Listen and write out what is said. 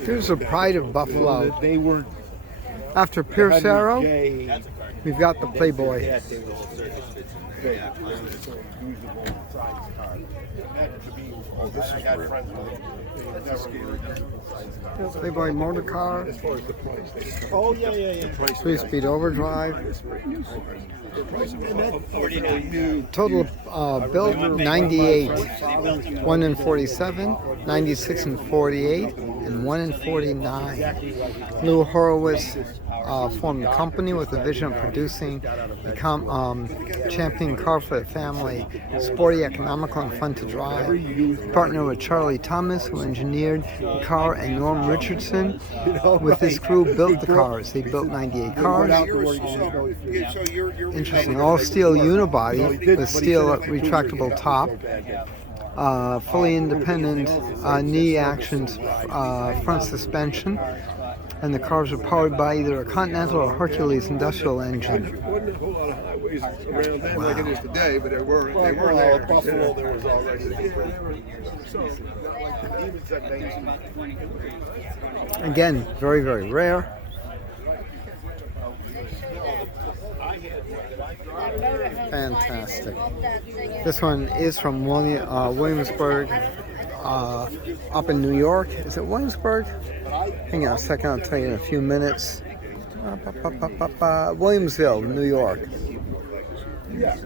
Here's a pride of Buffalo. They weren't. After Pierce Arrow, we've got the Playboy. Playboy motor car. Oh yeah. 3-speed overdrive. Total built 98, 1 in 47, 96 and 48, and 1 in 49. Lou Horowitz formed the company with the vision of producing a champion car for the family, sporty, economical, and fun to drive. Partnered with Charlie Thomas, who engineered the car, and Norm Richardson, with his crew, built the cars. They built 98 cars. Interesting, all steel unibody with steel retractable top. Fully independent knee action front suspension, and the cars are powered by either a Continental or Hercules industrial engine. There wasn't a whole lot of highways around then like it is today, but they were there. Buffalo, there was already. Again, very, very rare. Fantastic. This one is from Williamsburg, up in New York. Is it Williamsburg? Hang on a second, I'll tell you in a few minutes. Williamsville, New York. Yeah.